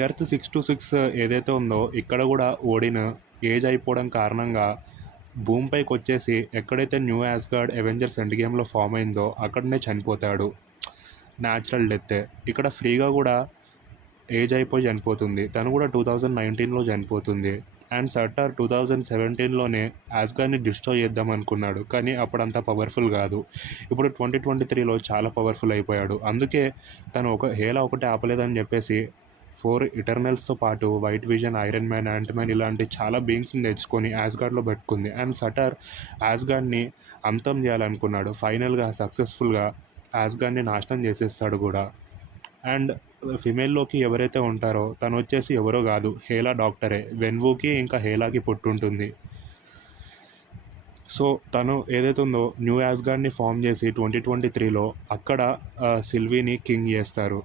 Earth 626 ఏదైతే ఉందో ఇక్కడ కూడా ఓడిన్ ఏజ్ అయిపోవడం కారణంగా భూమిపైకొచ్చేసి ఎక్కడైతే న్యూ యాస్గార్డ్ అవెంజర్స్ ఎండ్ గేమ్లో ఫామ్ అయిందో అక్కడనే చనిపోతాడు. న్యాచురల్ డెత్తే. ఇక్కడ ఫ్రీగా కూడా ఏజ్ అయిపోయి చనిపోతుంది. తను కూడా 2019లో చనిపోతుంది. అండ్ సర్టార్ 2017లోనే యాస్గార్డ్ని డిస్ట్రాయ్ చేద్దాం అనుకున్నాడు. కానీ అప్పుడంత పవర్ఫుల్ కాదు. ఇప్పుడు 2023లో చాలా పవర్ఫుల్ అయిపోయాడు. అందుకే తను హేలా ఒకటే ఆపలేదని చెప్పేసి 4 ఇటర్నల్స్తో పాటు white vision, iron man, ant man ఇలాంటి చాలా బీయింగ్స్ని తెచ్చుకొని యాస్గార్డ్లో పెట్టుకుంది. అండ్ సర్టార్ యాస్గార్డ్ని అంతం చేయాలనుకున్నాడు. ఫైనల్గా సక్సెస్ఫుల్గా యాస్గార్డ్ని నాశనం చేసేస్తాడు కూడా. అండ్ ఫిమేల్లోకి ఎవరైతే ఉంటారో తను వచ్చేసి ఎవరో కాదు, హేలా డాక్టరే. వెన్వుకి ఇంకా హేలాకి పుట్టుంటుంది. సో తను ఏదైతే ఉందో న్యూ యాస్గార్డ్ని ఫామ్ చేసి 2023లో అక్కడ సిల్వీని కింగ్ చేస్తారు.